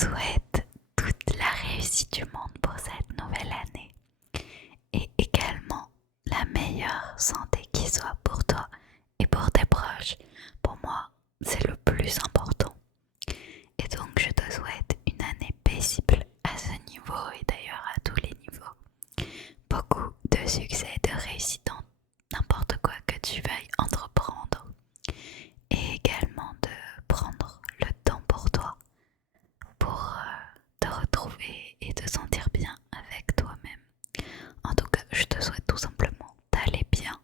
souhaite toute la réussite du monde pour cette nouvelle année et également la meilleure santé qui soit pour toi et pour tes proches. Pour moi, c'est le plus important. Et donc, je te souhaite une année paisible à ce niveau et d'ailleurs à tous les niveaux. Beaucoup de succès, de réussite dans n'importe quoi que tu veuilles entreprendre et également de prendre le temps pour toi pour te retrouver et te sentir bien avec toi-même. En tout cas, je te souhaite tout simplement d'aller bien,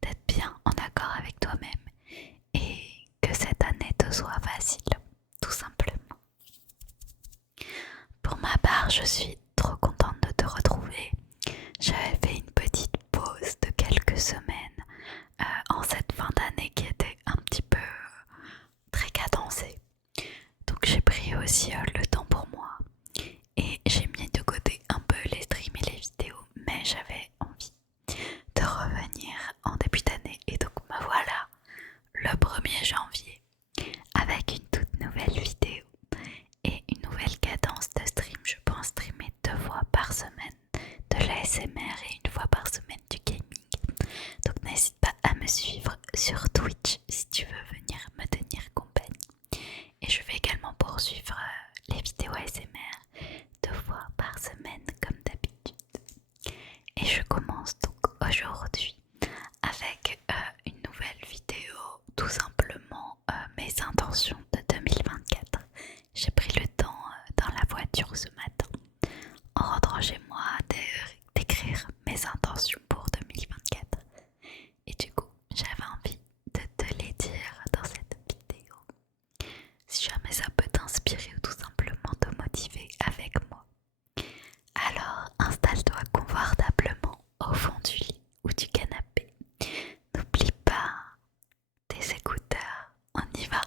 d'être bien en accord avec toi-même et que cette année te soit facile, tout simplement. Pour ma part, je suis trop contente de te retrouver. J'avais fait une petite pause de quelques semaines en cette fin d'année qui était un petit peu très cadencée. Donc j'ai pris aussi le temps pour moi et j'ai mis de côté un peu les streams et les vidéos, mais j'avais envie de revenir en début d'année et donc me voilà le 1er janvier avec une toute nouvelle vidéo et une nouvelle cadence de stream. Je pense streamer 2 fois par semaine de l'ASMR et une fois par semaine du gaming. Donc n'hésite pas à me suivre sur Twitch si tu veux venir me tenir compagnie. Et je vais également poursuivre les vidéos ASMR 2 fois par semaine comme d'habitude. Et je commence donc aujourd'hui avec une nouvelle vidéo, tout simplement mes intentions de 2024. J'ai pris le temps dans la voiture ce matin, en rentrant chez moi, d'écrire mes intentions pour 2024. Et du coup, j'avais envie de te les dire dans cette vidéo. Si jamais ça peut t'inspirer ou tout simplement te motiver avec moi. Alors, installe-toi confortablement au fond du lit ou du canapé. N'oublie pas tes écouteurs. On y va.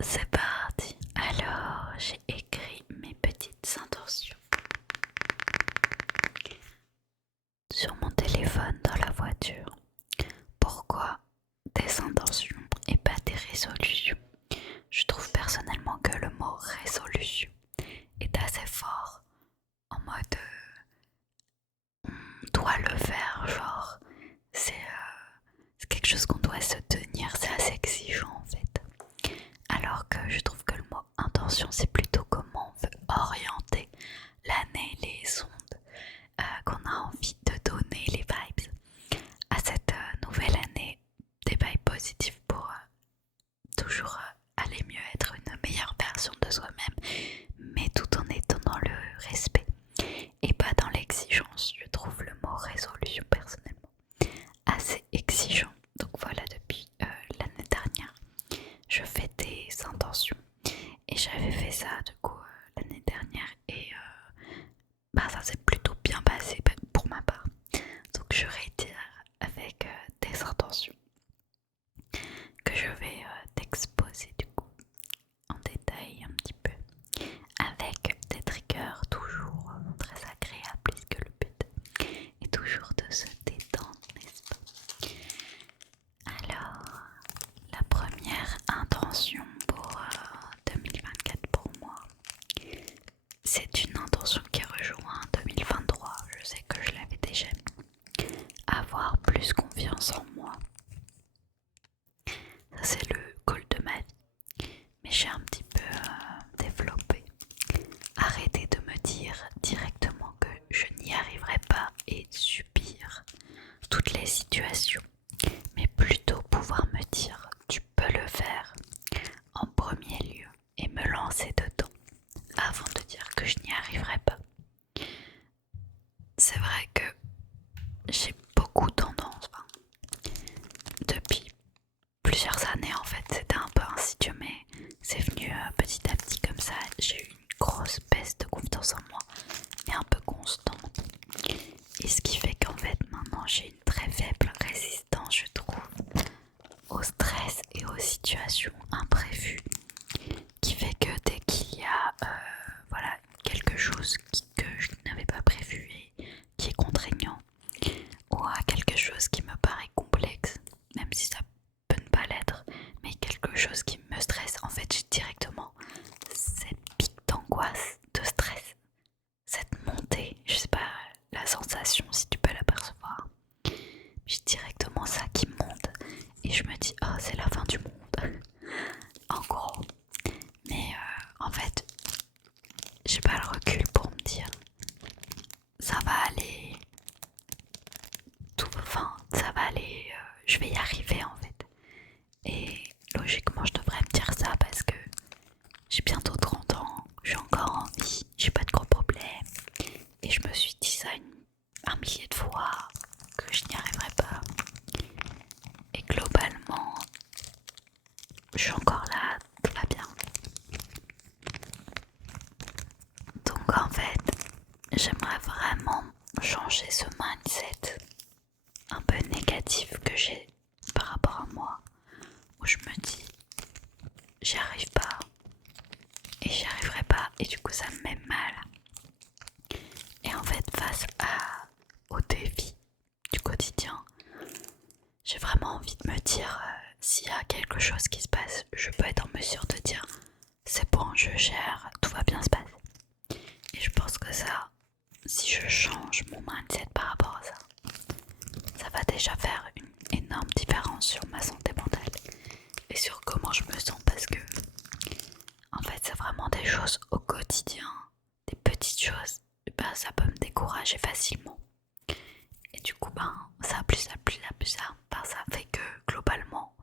C'est parti. Alors, j'ai écrit mes petites intentions sur mon téléphone dans la voiture. Pourquoi des intentions et pas des résolutions? Je trouve personnellement que le mot résolution est assez fort, en mode on doit le faire, genre c'est quelque chose qu'on doit se tenir, c'est assez exigeant en fait. Alors que je trouve que le mot intention, c'est plutôt comment on veut orienter l'année, les ondes qu'on a envie de donner, les vibes à cette nouvelle année, des vibes positives pour toujours aller mieux, être une meilleure version de soi-même, mais tout en étant dans le respect et pas dans l'exigence. Je trouve le mot résolution personnellement assez exigeant. Donc voilà, depuis l'année dernière, je fais des intentions et j'avais fait ça du coup l'année dernière et bah ça s'est plutôt bien passé pour ma part. Donc je réitère avec des intentions que je vais t'exposer du coup en détail un petit peu avec des triggers toujours très agréables puisque le but est toujours de se détendre, n'est-ce pas? Alors, la première intention pour 2024 pour moi, c'est une intention qui rejoint 2023. Je sais que je l'avais déjà mis. Avoir plus confiance en moi. Ça c'est le goal de ma vie. Mais j'ai un petit peu développé. Arrêter de me dire directement que je n'y arriverai pas et subir toutes les situations. Mais plutôt pouvoir me dire tu peux le faire en premier lieu et me lancer dedans avant de dire que je n'y arriverai pas. C'est vrai que j'ai beaucoup tendance, depuis plusieurs années en fait, c'était un peu insidieux mais c'est venu petit à petit comme ça. J'ai eu une grosse baisse de confiance en moi mais un peu constante et ce qui fait qu'en fait maintenant j'ai une très faible résistance, je trouve, au stress et aux situations imprévues, qui fait que dès qu'il y a voilà, quelque chose que je n'avais pas prévu et qui est contraignant ou à quelque chose qui me paraît complexe, même si ça peut ne pas l'être, mais quelque chose qui me stresse, en fait j'ai directement cette pique enfin ça va aller, je vais y arriver en fait. Et logiquement je devrais me dire ça parce que j'ai bientôt 30 ans, je suis encore en vie, j'ai pas de gros problèmes. Et je me suis dit ça un millier de fois que je n'y arriverais pas. Et globalement, je suis encore là, tout va bien. Donc en fait, j'aimerais vraiment changer ce mindset un peu négatif que j'ai par rapport à moi, où je me dis j'y arrive pas et j'y arriverai pas et du coup ça me met mal. Et en fait aux défis du quotidien, j'ai vraiment envie de me dire s'il y a quelque chose qui se passe, je peux être en mesure de dire c'est bon, je gère, tout va bien se passer. Et je pense que ça, si je change mon mindset par rapport à ça, ça va déjà faire une énorme différence sur ma santé mentale et sur comment je me sens parce que en fait c'est vraiment des choses au quotidien, des petites choses, ça peut me décourager facilement. Et du coup ça ça fait que globalement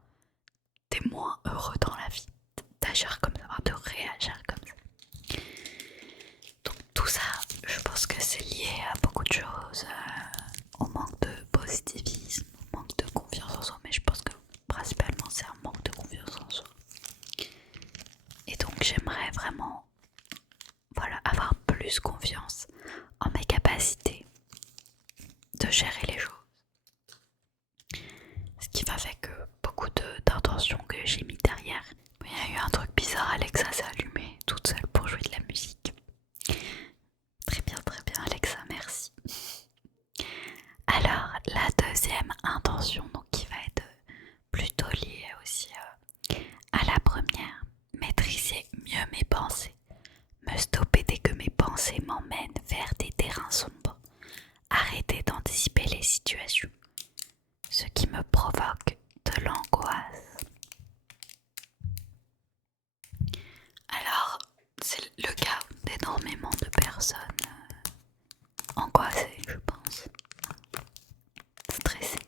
t'es moins heureux dans la vie d'agir comme ça, de réagir comme ça. Donc tout ça, je pense que c'est lié à beaucoup de choses, au manque de positivisme, au manque de confiance en soi, mais je pense que principalement c'est un manque de confiance en soi. Et donc j'aimerais vraiment avoir plus confiance en mes capacités de gérer les choses. Ce qui va faire que beaucoup d'intentions que j'ai mis derrière. Il y a eu un truc bizarre, Alexa s'est allumée toute seule pour jouer de la musique. Très bien Alexa, merci. Alors la deuxième intention, donc qui va être plutôt liée aussi à la première, maîtriser mieux mes pensées, me stopper dès que mes pensées m'emmènent vers des terrains sombres, arrêter d'anticiper les situations, ce qui me provoque de l'angoisse. Alors, c'est le cas d'énormément de personnes angoissées, je pense, stressées,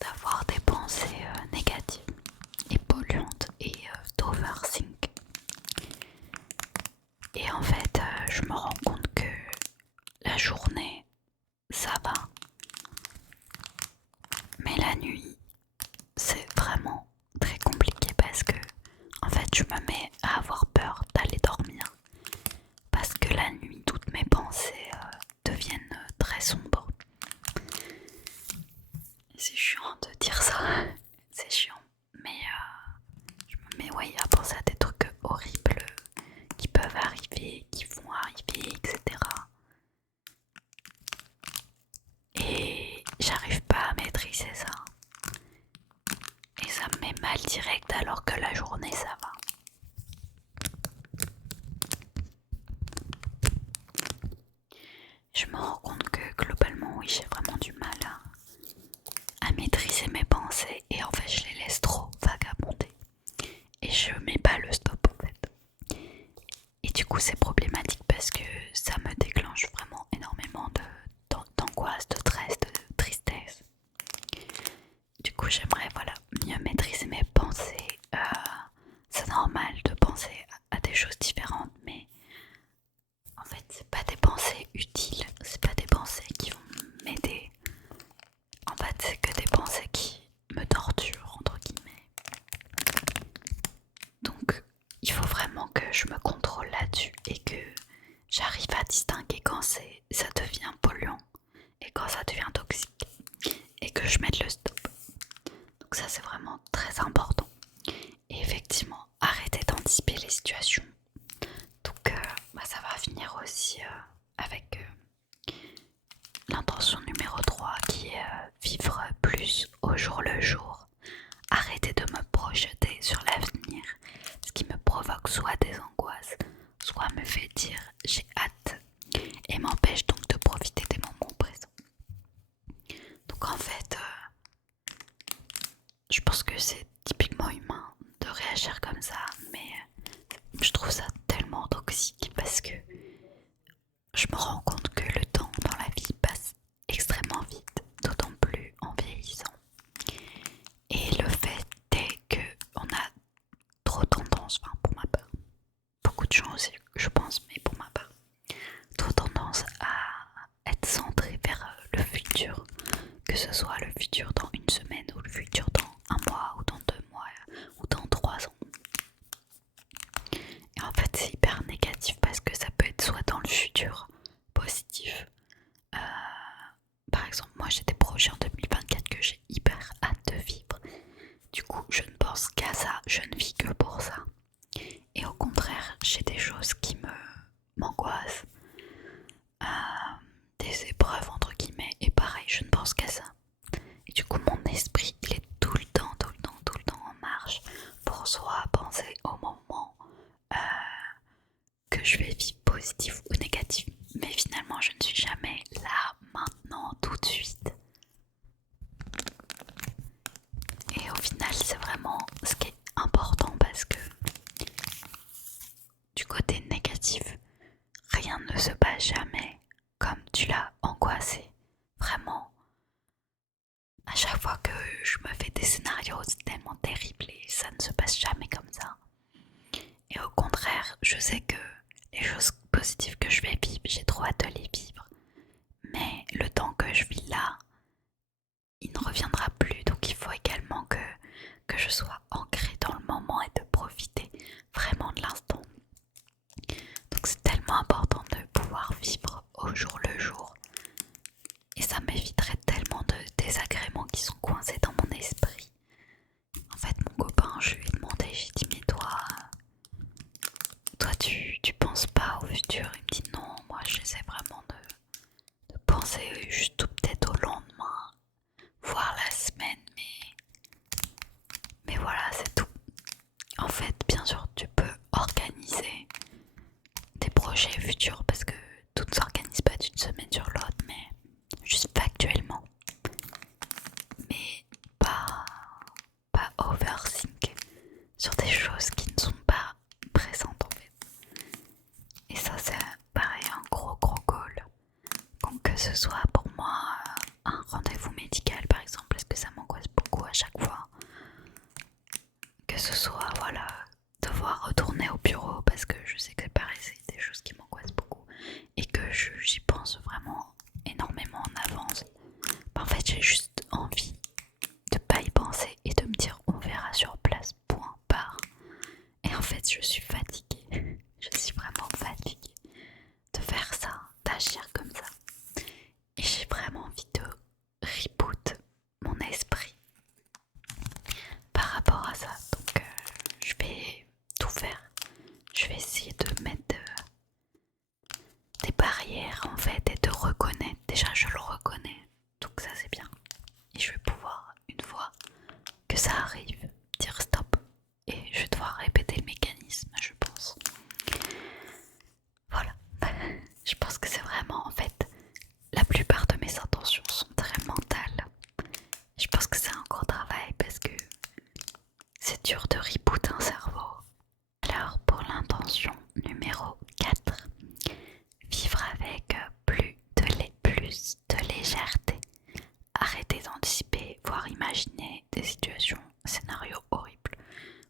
d'avoir des pensées négatives et polluantes et d'overthink. Et en fait, je me rends compte que la journée, ça va, mais la nuit, c'est vraiment très compliqué parce que en fait je me mets à avoir peur d'aller dormir parce que la nuit toutes mes pensées deviennent très sombres. C'est chiant de dire ça, c'est chiant, mais je me mets à penser à des trucs horribles qui peuvent arriver, qui vont arriver, etc. Et j'arrive pas à maîtriser ça. Et ça me met mal direct alors que la journée ça va. Je me rends compte que globalement oui j'ai vraiment du mal à maîtriser mes pensées et en fait je les laisse trop vagabonder. Et je mets pas le stop en fait. Et du coup c'est problématique parce que ça me déclenche vraiment énormément d'angoisse, de stress, de tristesse. Du coup j'aimerais mieux maîtriser mes pensées. C'est normal de penser à des choses différentes, mais en fait c'est pas des pensées utiles, c'est pas des pensées qui vont m'aider. En fait c'est que des pensées qui me torturent entre guillemets. Donc il faut vraiment que je me contrôle là-dessus et que j'arrive à distinguer quand ça devient polluant et quand ça devient toxique et que je mette le stop. Donc ça c'est vraiment très important. Et effectivement, arrêter d'anticiper les situations. Donc ça va finir aussi avec l'intention numéro 3 qui est vivre plus au jour le jour. Arrêter de me projeter sur l'avenir, ce qui me provoque soit des angoisses, soit me fait dire j'ai hâte et m'empêche donc de profiter des moments présents. Donc en fait, je pense que c'est typiquement humain de réagir comme ça, mais je trouve ça tellement toxique parce que je me rends compte que le temps dans la vie passe extrêmement vite ce soit le futur dans une semaine ou le futur dans un mois ou dans 2 mois ou dans 3 ans. Et en fait c'est hyper négatif parce que ça peut être soit dans le futur positif. Par exemple moi j'ai des projets en 2024 que j'ai hyper hâte de vivre. Du coup je ne pense qu'à ça, je ne vis que pour ça. Et au contraire j'ai des choses qui m'angoissent. Des épreuves entre guillemets et pareil je ne pense qu'à ça. Et du coup mon esprit il est tout le temps en marche pour soit penser au moment que je vais vivre positif ou négatif, mais finalement je ne suis jamais là, maintenant, tout de suite. Et au final c'est vraiment ce qui est important parce que du côté négatif, rien ne se passe jamais comme tu l'as angoissé. Vraiment, à chaque fois que je me fais des scénarios, c'est tellement terrible et ça ne se passe jamais comme ça. Et au contraire, je sais que les choses positives que je vais vivre, j'ai trop hâte de les vivre. Mais le temps que je vis là, il ne reviendra plus. Donc il faut également que je sois ancrée dans le moment et de profiter vraiment de l'instant. Donc c'est tellement important de pouvoir vivre au jour le jour. Et ça m'éviterait tellement de désagréments qui sont coincés dans mon esprit. En fait mon copain, je lui ai demandé, j'ai dit mais toi tu penses pas au futur? Il me dit non, moi j'essaie vraiment de penser juste peut-être au lendemain, voire la semaine, mais voilà c'est tout. En fait bien sûr tu peux organiser des projets futurs parce que tout ne s'organise pas d'une semaine sur l'autre, mais juste factuellement. Mais pas overthink sur des choses qui ne sont pas présentes en fait. Et ça c'est pareil un gros goal. Donc que ce soit pour moi un rendez-vous médical par exemple, parce que ça m'angoisse beaucoup à chaque fois. Que ce soit voilà devoir retourner au bureau parce que je sais que pareil c'est des choses qui m'angoissent beaucoup et que j'y pense vraiment énormément en avance. En fait j'ai juste envie de pas y penser et de me dire on verra sur place, point barre. Et en fait je suis fatiguée, je suis vraiment fatiguée de faire ça, d'agir comme ça. Et j'ai vraiment envie de reboot mon esprit par rapport à ça. Donc je vais tout faire. Je vais essayer de mettre des barrières en fait et de reconnaître. Déjà je le reconnais, donc ça c'est bien. Et je vais pouvoir, une fois que ça arrive, dire stop. Et je vais devoir répéter le mécanisme, je pense. Voilà. Je pense que c'est vraiment en fait la plupart de mes intentions sont très mentales. Je pense que c'est un gros travail parce que c'est dur de reboot un cerveau. Alors pour l'intention numéro 4, vivre avec plus de légèreté. Arrêter d'anticiper, voire imaginer des situations, scénarios horribles.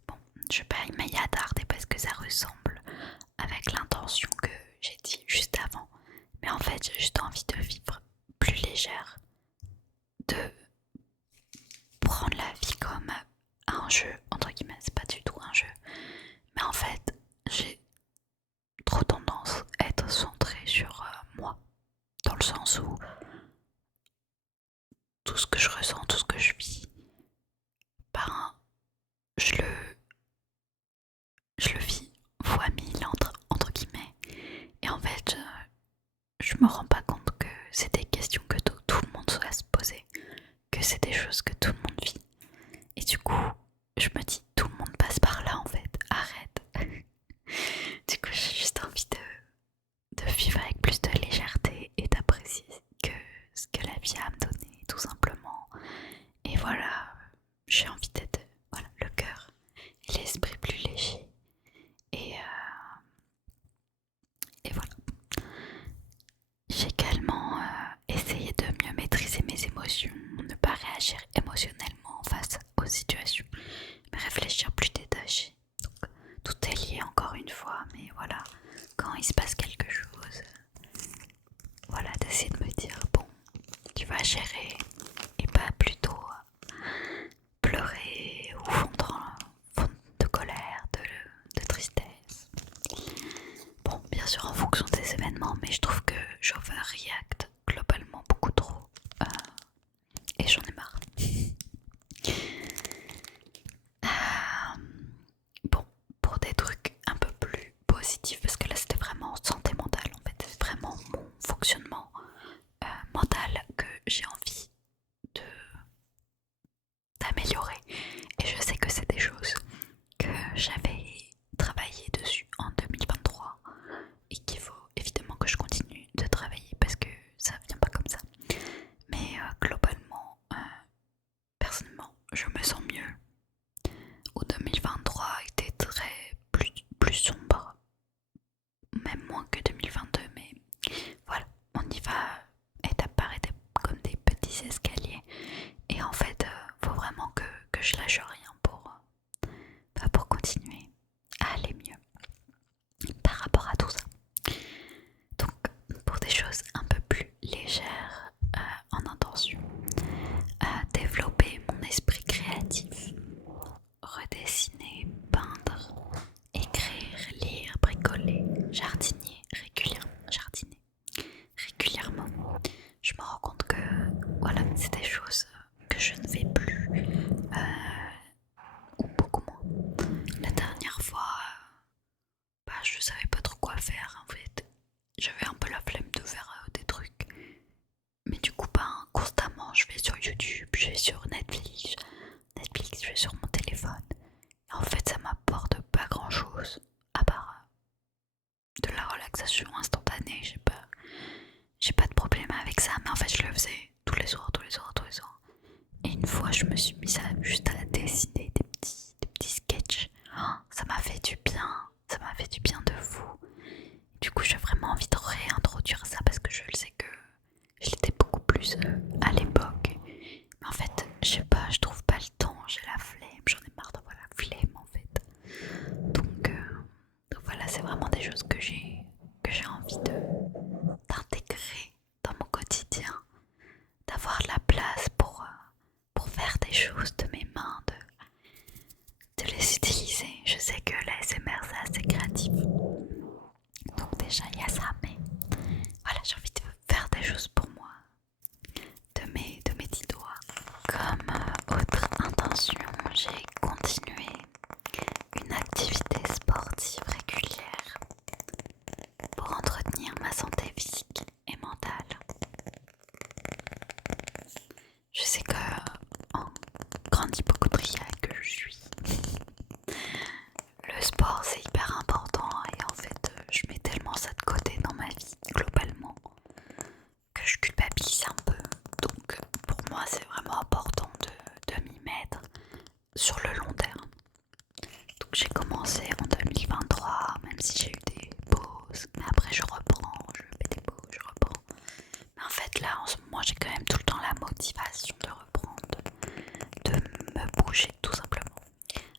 Bon, je vais pas y attarder parce que ça ressemble avec l'intention que j'ai dit juste avant. Mais en fait, j'ai juste envie de vivre plus légère, de prendre la vie comme un jeu, entre guillemets, c'est pas du tout un jeu. Mais en fait, j'ai trop tendance à être centrée sur moi, dans le sens où tout ce que je ressens, tout ce que je vis, ben, je le vis fois mille entre guillemets. Et en fait, je me rends pas compte que c'est des questions que tout le monde doit se poser, que c'est des choses que tout le monde vit. Et du coup, je me dis, tout le monde passe par là en fait, arrête. Du coup, j'ai juste envie de vivre avec plus de légèreté et d'apprécier ce que la vie a à me donner, tout simplement. Et voilà, j'ai envie d'être voilà, le cœur et l'esprit plus léger. Et voilà. J'ai également essayé de mieux maîtriser mes émotions, ne pas réagir émotionnellement face aux situations, mais réfléchir plus détaché. Donc tout est lié encore une fois, mais voilà, quand il se passe quelque chose, voilà, d'essayer de me dire bon, tu vas gérer et j'overreact globalement beaucoup trop et j'en ai marre. Bon, pour des trucs un peu plus positifs, parce que là c'était vraiment santé mentale en fait, c'est vraiment mon fonctionnement mental que j'ai envie de d'améliorer. Et je sais que c'est des choses que j'avais travaillé dessus en 2023 et qu'il faut évidemment que je continue de travailler parce que ça vient pas comme ça. Mais globalement, personnellement, je me sens mieux. Ou 2023 était plus sombre, même moins que 2022, mais voilà, on y va étape par étape comme des petits escaliers. Et en fait, faut vraiment que je lâche rien pour continuer à aller mieux par rapport à tout ça. Donc, pour des choses un peu plus légères en intention, développer mon esprit créatif, redessiner, peindre, écrire, lire, bricoler, jardiner régulièrement. Je me rends compte que voilà, c'est des choses que je ne fais plus ou beaucoup moins. La dernière fois, je savais pas trop quoi faire en fait. J'avais un peu la flemme de faire des trucs. Mais du coup, constamment, je vais sur YouTube, je vais sur Netflix, je vais sur mon téléphone. Et en fait, ça m'apporte pas grand chose à part de la relaxation instantanée. J'ai pas de problème avec ça, mais en fait, je le faisais tous les soirs. Et une fois, je me suis mise juste à dessiner des petits sketchs. Oh, ça m'a fait du bien de fou. Du coup, j'ai vraiment envie de réintroduire ça parce que je le sais que je l'étais beaucoup plus à l'époque. Mais en fait, je sais pas, je trouve pas le temps, j'ai la flemme, j'en ai marre d'avoir la flemme en fait. Donc voilà, c'est vraiment des choses que j'ai envie d'intégrer dans mon quotidien, d'avoir de la place pour faire des choses de mes mains, de les utiliser. Je sais que la SMR c'est assez créatif. Donc déjà il y a ça, mais voilà, j'ai envie de faire des choses pour moi, de mes 10 doigts. Comme autre intention, j'ai continué une activité sportive régulière pour entretenir ma santé physique et mentale. Je sais que en grande hypochondriaque que je suis, le sport c'est hyper important et en fait je mets tellement ça de côté dans ma vie globalement que je culpabilise un peu. Donc pour moi c'est vraiment important de m'y mettre sur le long terme. Donc j'ai commencé en 2023, même si j'ai eu des pauses, mais après je reprends, je fais des pauses, je reprends. Mais en fait là en ce moment j'ai quand même tout le temps la motivation de reprendre, de me bouger tout simplement.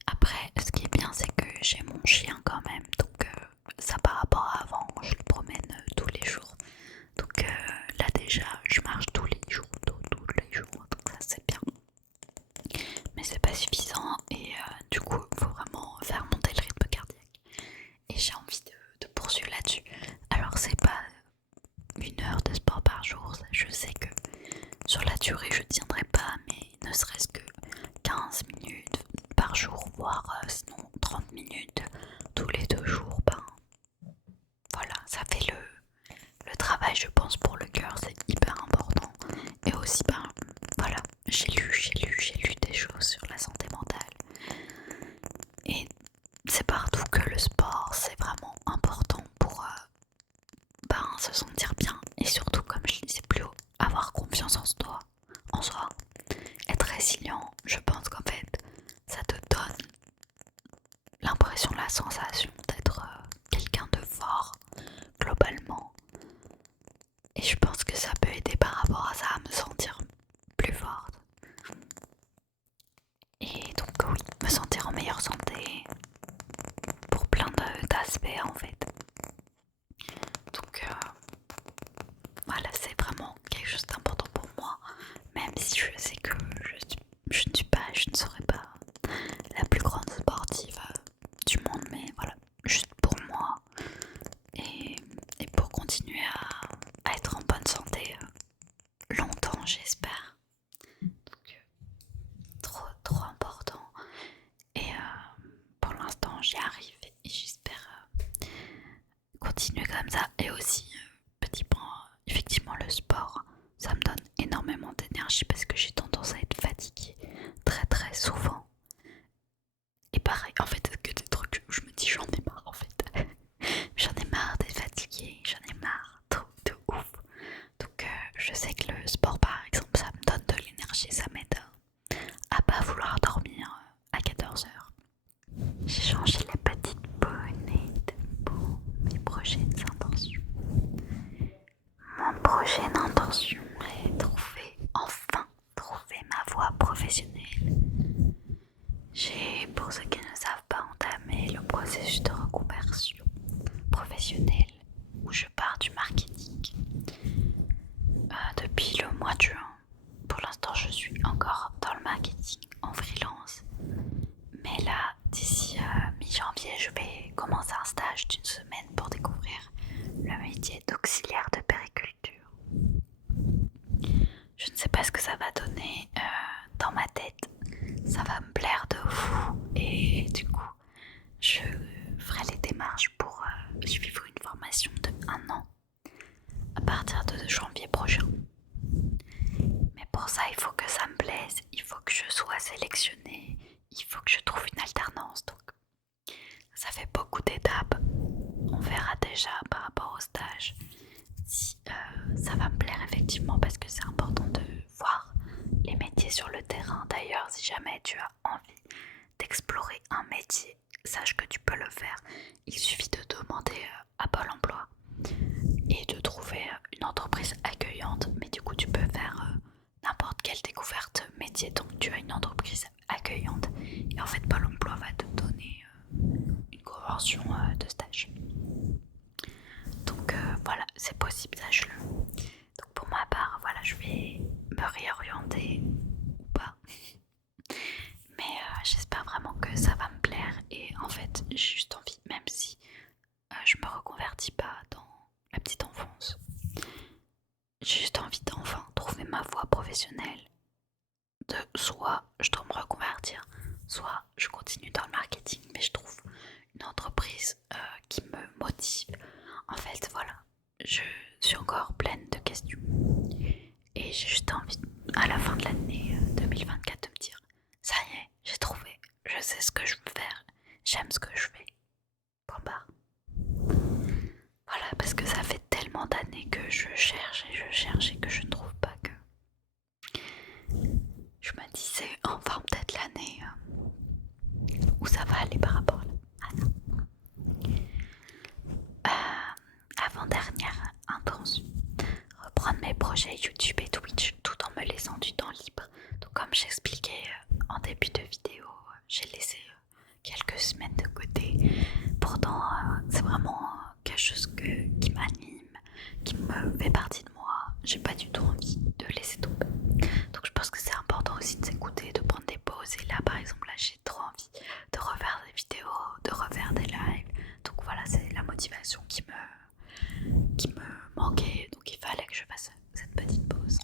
Après ce qui est bien c'est que j'ai mon chien quand même, donc ça par rapport à avant, je le promène tous les jours. Donc là déjà je marche tous les jours, donc ça c'est bien. Mais c'est pas suffisant et du coup il faut vraiment faire monter le rythme cardiaque. Et j'ai envie de poursuivre là-dessus. Alors c'est pas 1 heure de sport par jour, je sais que sur la durée je tiendrai pas, mais ne serait-ce que 15 minutes par jour, voire sinon 30 minutes tous les 2 jours, voilà, ça fait le travail je pense pour le cœur, c'est hyper important. Et aussi voilà, j'ai lu des choses sur la santé mentale. Et c'est partout que le sport c'est vraiment important pour se sentir bien et surtout comme je disais plus haut, avoir confiance en soi, être résilient. Je pense qu'en fait ça te donne l'impression, la sensation d'être quelqu'un de fort globalement. Et je pense que ça peut aider par rapport à ça à me sentir plus forte. j'espère. Donc, trop important. Et pour l'instant, j'y arrive et j'espère continuer comme ça. Et aussi, petit point, effectivement, le sport, ça me donne énormément d'énergie parce que j'ai tendance à être fatiguée très souvent. Et pareil, en fait, que des trucs où je me dis j'en ai marre en fait. J'en ai marre d'être fatiguée, j'en ai marre de ouf. Donc je sais que le sport par exemple, ça me donne de l'énergie, ça m'aide à pas vouloir dormir à 14 heures. J'ai changé la petite bonnette pour mes prochaines intentions. Mon prochaine intention est enfin trouver ma voie professionnelle. J'ai, pour ceux qui ne savent pas, entamé le processus de reconversion professionnelle où je pars du marketing depuis le mois de juin. Pour l'instant, je suis encore dans le marketing en freelance. Mais là, d'ici mi-janvier, je vais commencer un stage d'une semaine pour découvrir le métier d'auxiliaire de périculture. Je ne sais pas ce que ça va donner dans ma tête. Ça va me plaire de fou. Et du coup, je ferai les démarches pour suivre une formation de 1 an à partir de janvier prochain. Mais pour ça, il faut que ça me plaise, il faut que je sois sélectionnée, il faut que je trouve une alternance. Donc, ça fait beaucoup d'étapes. On verra déjà par rapport au stage si ça va me plaire effectivement parce que c'est important de voir les métiers sur le terrain. D'ailleurs, si jamais tu as envie d'explorer un métier, sache que tu peux le faire. Il suffit de demander à Pôle emploi et de trouver une entreprise accueillante. Mais du coup, tu peux faire n'importe quelle découverte métier. Donc, tu as une entreprise accueillante et en fait, Pôle emploi va te donner une convention de stage. Donc, voilà, c'est possible, sache-le. Donc, pour ma part, voilà, je vais me réorienter ou pas. Mais j'espère vraiment que ça va me plaire et en fait j'ai juste envie, même si je me reconvertis pas dans la petite enfance, j'ai juste envie d'enfin trouver ma voie professionnelle. De soit je dois me reconvertir, soit je continue dans le marketing mais je trouve une entreprise qui me motive. En fait voilà, je suis encore pleine de questions et j'ai juste envie à la fin de l'année 2024 de me dire ça y est, j'ai trouvé, je sais ce que je veux faire, j'aime ce que je fais. Point barre. Voilà, parce que ça fait tellement d'années que je cherche et que je ne trouve pas que. Je me disais enfin peut-être l'année où ça va aller par rapport à ça. Avant-dernière intention, reprendre mes projets YouTube et Twitch tout en me laissant du temps libre. Donc comme j'expliquais en début de vidéo, j'ai laissé quelques semaines de côté. Pourtant c'est vraiment quelque chose qui m'anime, qui me fait partie de moi. J'ai pas du tout envie de laisser tomber. Donc je pense que c'est important aussi de s'écouter, de prendre des pauses. Et là par exemple, là j'ai trop envie de refaire des vidéos, de refaire des lives. Donc voilà, c'est la motivation qui me manquait. Donc il fallait que je fasse cette petite pause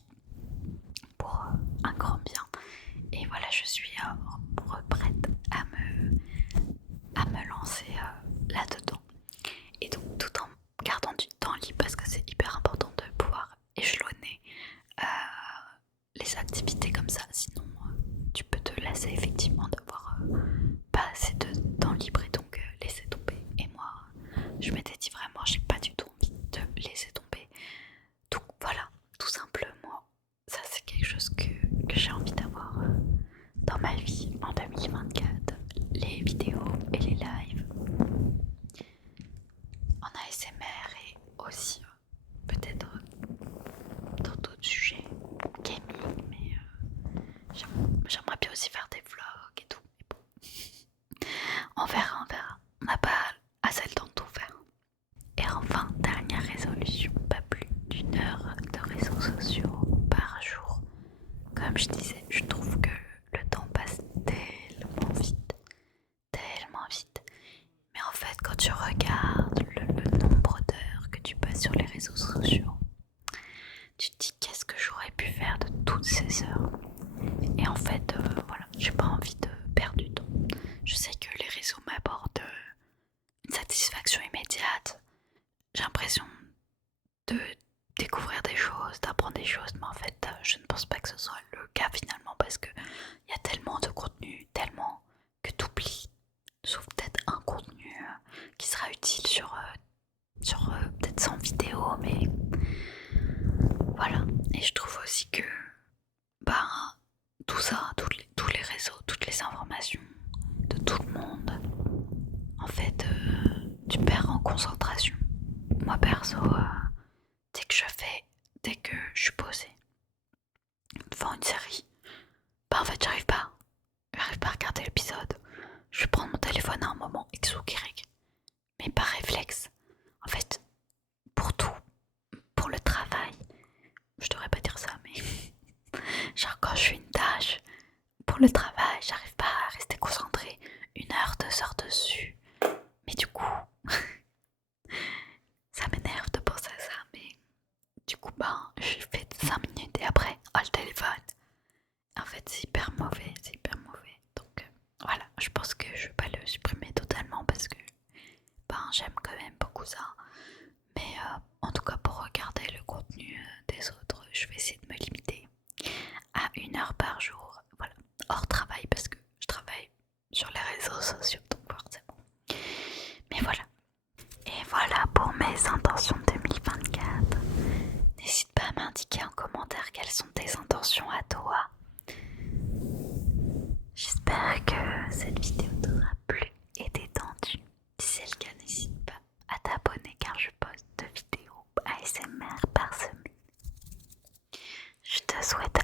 pour un grand bien. Et voilà, je suis prête à me lancer là-dedans. Et donc tout en gardant du temps libre parce que c'est hyper important de pouvoir échelonner les activités comme ça. Sinon tu peux te lasser effectivement d'avoir pas assez de temps libre et donc laisser tomber. Et moi je m'étais dit vraiment j'ai pas du tout envie de laisser tomber. Donc voilà, tout simplement ça c'est quelque chose que j'ai envie d'avoir dans ma vie en 2024. Les vidéos et les lives en ASMR et aussi peut-être dans d'autres sujets, gaming, mais j'aimerais bien aussi faire des vlogs et tout. Mais bon, on verra. On n'a pas assez le temps de tout faire. Et enfin, dernière résolution, pas plus d'1 heure de réseaux sociaux par jour. Comme je disais, je trouve que le temps passe tellement vite. Mais en fait, quand tu regardes le nombre d'heures que tu passes sur les réseaux sociaux, tu te dis qu'est-ce que j'aurais pu faire de de 16 heures. Et en fait, voilà, j'ai pas envie de perdre du temps. Je sais que les réseaux m'apportent une satisfaction immédiate. J'ai l'impression de découvrir des choses, d'apprendre des choses, mais en fait, je ne pense pas que ce soit le cas finalement parce que il y a tellement de contenu, tellement que tu oublies, sauf peut-être un contenu qui sera utile sur peut-être 100 vidéos, mais voilà. Et je trouve aussi que ben, tout ça, tous les réseaux, toutes les informations de tout le monde, en fait, tu perds en concentration. Moi perso, dès que je suis posée devant une série, bah en fait j'arrive pas à regarder l'épisode. Je vais prendre mon téléphone à un moment X ou Y, mais par réflexe. En fait, pour tout, pour le travail, je devrais pas dire ça, mais genre quand je fais une tâche, pour le travail, j'arrive pas à rester concentrée 1 heure, 2 heures dessus. Mais du coup, ça m'énerve de penser à ça, mais du coup, ben, je fais 5 minutes et après, oh le téléphone. En fait, c'est hyper mauvais, c'est hyper mauvais. Donc voilà, je pense que je vais pas le supprimer totalement parce que ben, j'aime quand même beaucoup ça. Mais en tout cas, pour regarder le contenu des autres, je vais essayer de me limiter à 1 heure par jour. Voilà, hors travail parce que je travaille sur les réseaux sociaux, donc forcément. Mais voilà. Et voilà pour mes intentions 2024. N'hésite pas à m'indiquer en commentaire quelles sont tes intentions à toi. J'espère que cette vidéo t'aura plu et détendu. Si c'est le cas, n'hésite pas à t'abonner car je poste 2 vidéos ASMR par semaine. Je te souhaite